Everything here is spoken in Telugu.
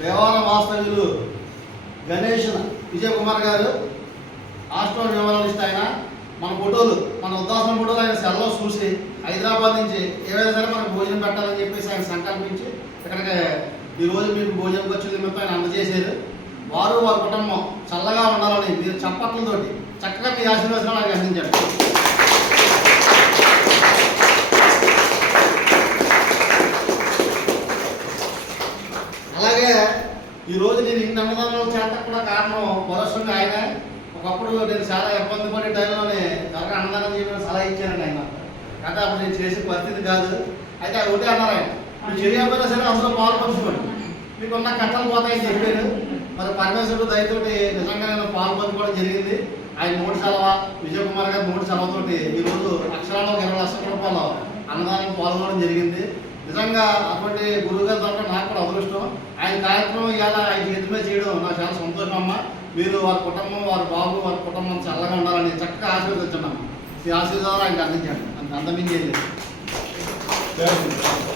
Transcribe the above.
దేవాల వాస్తవ్యులు గణేష్ విజయ్ కుమార్ గారు ఆస్ట్రో న్యూమరాలజిస్ట్ ఆయన మన ఫోటోలు మన ఉద్దాసన ఫోటోలు ఆయన సెల్లో చూసి హైదరాబాద్ నుంచి ఏవైనా సరే మనకు భోజనం పెట్టాలని చెప్పేసి ఆయన సంకల్పించి ఇక్కడికి ఈరోజు మీకు భోజనం ఖర్చు నిమిత్తం ఆయన అందజేశారు. వారు వారి కుటుంబం చల్లగా ఉండాలని మీరు చప్పట్లతోటి చక్కగా మీ ఆశీర్వచనం నాకు అందించండి. అలాగే ఈరోజు నేను ఇన్ని అన్నదానాలు చేత కూడా కారణం పరోక్షంగా ఆయన. ఒకప్పుడు నేను చాలా ఇబ్బంది పడే టైంలోనే ఎవరికి అన్నదానం చేయడానికి సలహా ఇచ్చానండి ఆయన. కదా అప్పుడు నేను చేసే పరిస్థితి కాదు. అయితే అది ఒకటే అన్నారు ఆయన. మీరు చేయకపోయినా సరే అందులో పాలు పంచుకోండి మీకు ఉన్న కట్టలు పోతాయని చెప్పాను మరి పరమేశ్వరుడు దయతోటి నిజంగా నేను పాల్పంచుకోవడం జరిగింది. ఆయన మూడు సెలవ విజయ కుమార్ గారి మూడు సెలవుతోటి ఈరోజు అక్షరాలు ఇరవై లక్షల రూపాయలు అన్నదానం పాల్గొనడం జరిగింది. నిజంగా అటువంటి గురువు గారి తరఫున నాకు కూడా అదృష్టం ఆయన కార్యక్రమం ఇలా ఆయన చేతి చేయడం నాకు చాలా సంతోషం అమ్మ. మీరు వారి కుటుంబం వారి బాబు వారి కుటుంబం చల్లగా ఉండాలని చక్కగా ఆశీర్వదించండి అమ్మ. ఈ ఆశీర్వాదాలు ఆయనకు అందించండి. అంత అందమించేది